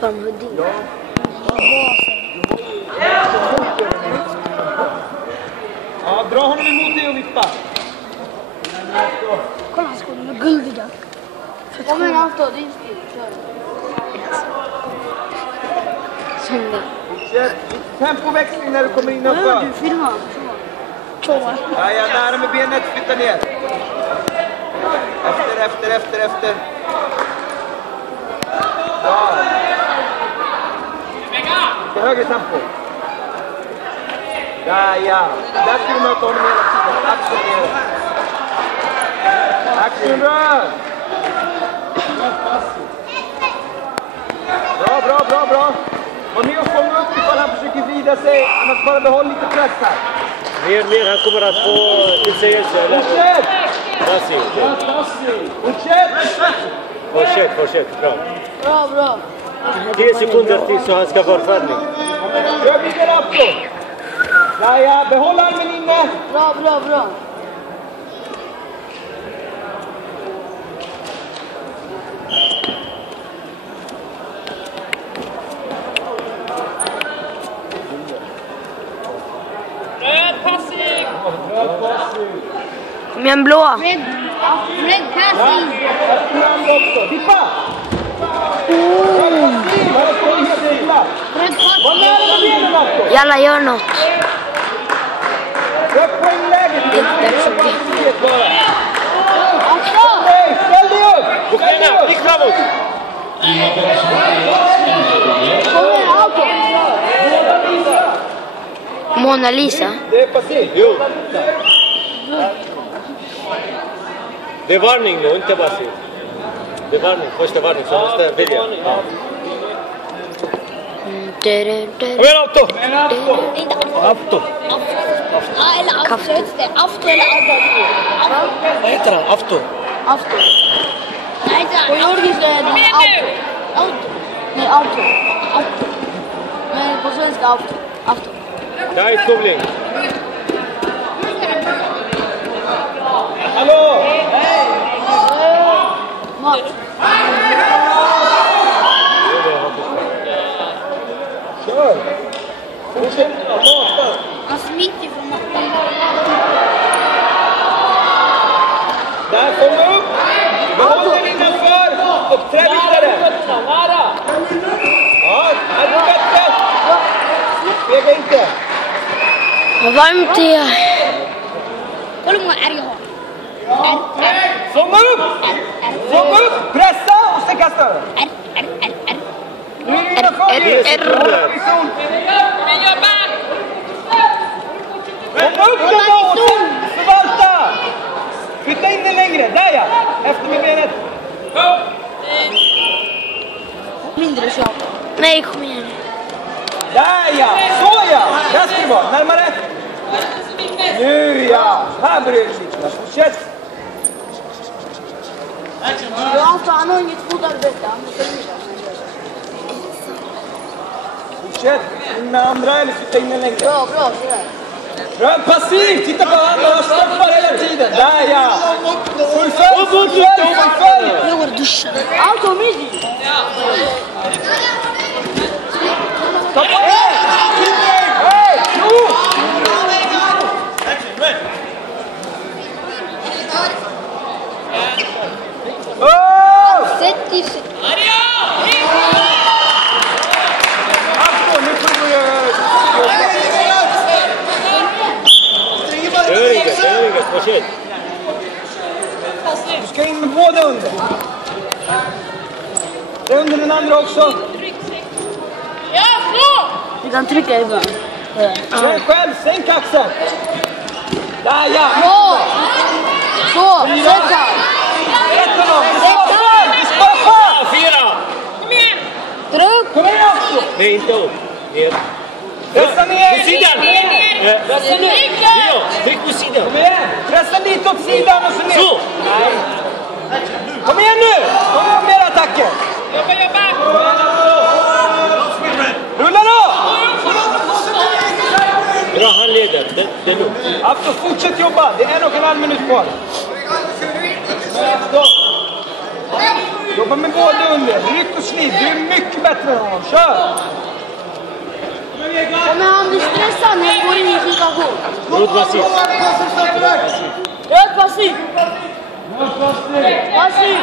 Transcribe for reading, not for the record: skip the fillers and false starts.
Asfam Houdin. Ja, dra honom emot dig och vippa. Kolla, han ska med guld idag. Kom igen, Afton, det är inte stil. Sån där. Fortsätt. Lite tempoväxling när du kommer in och för. Du filmar. Tvåa. Ja, nära med benet. Flytta ner. Efter. Bra. Lite högre tempo. Där, ja. Där ska du möta honom hela tiden. Axeln ner. Axeln rör. Bra. Var med och fånga upp ifall han försöker vrida sig. Annars bara behåll lite press här. Mer. Han kommer att få utsägelse. Fortsätt! Fortsätt. Bra. Bra. 10 sekunder till så han ska vara färdig. Kör vidare Afton. Ja, behåll armen inne. Bra. Kom igen, blå. Red passing. Vippa! Red Var nära med benen Afton. Jalla, gör något. Sök poängläget. Det är inte dags för det. Afton. Nej, ställ dig upp! Ukraina, gick framåt! Kom igen, Afton. Mona Lisa. Det är passé. Jo. Det är varning nu, inte bara se. Det är varning, första varning, så måste jag välja. Ja. Kom igen Afton! Afton. Eller Afton. Afton eller Afton. Vad heter han? Afton? Afton. Nej, på jordiska är det Auto. Nej, Auto. Men på svenska Afton. Det här är skolning. Hallå! Match. Kör! Fortsätt mata. Han smiter från mattan. Där, fånga upp! Behåll den innanför! Uppträd vidare! Ja, här är det bättre! Spega inte! Vad varmt det är. Kolla hur många ärr jag har. Fånga upp! Pressa och sen kasta över. Nu är det innanför! Fånga upp den då och sen förvalta! Flytta in den längre, där ja! Efter med benet. Mindre tjat. Nej, kom igen. Där ja! Så ja! Där ska det vara, närmare. Nu ja! Här börjar det sitta. Fortsätt! Han har inget fotarbete. Fortsätt! In med andra eller flytta in den längre. Bra, sådär. Rör passivt! Titta på honom, han stoppar hela tiden. Där ja! Fullfölj! Jag går och duschar. Auto, midi. Stoppa! Hej! Jo! Sätt i sig. Afton, nu får du göra... Gör inget, fortsätt. Du ska in med båda under. Det är under den andra också. Du kan trycka i början. Känn själv, sänk axeln. Där ja! Så, sätt här. Sätt honom! Du sparar på! 4! Tryck. Kom igen Afton! Nej, inte upp. Ner. Pressa ner! På sidan! Pressa ner! Tryck på sidan. Kom igen! Pressa dit åt sidan och så ner! Så! Nej. Kom igen nu! Kom igen med attacken! Rulla då! Bra handledare, det är lugnt. Afton, fortsätt jobba! Det är 1,5 minut kvar. Jobba Jobba med båda under. Ryck och slid. Du är mycket bättre än honom. Kör! Om han blir stressad när han går in i en situation. Rot passiv. Röd passiv. Passiv.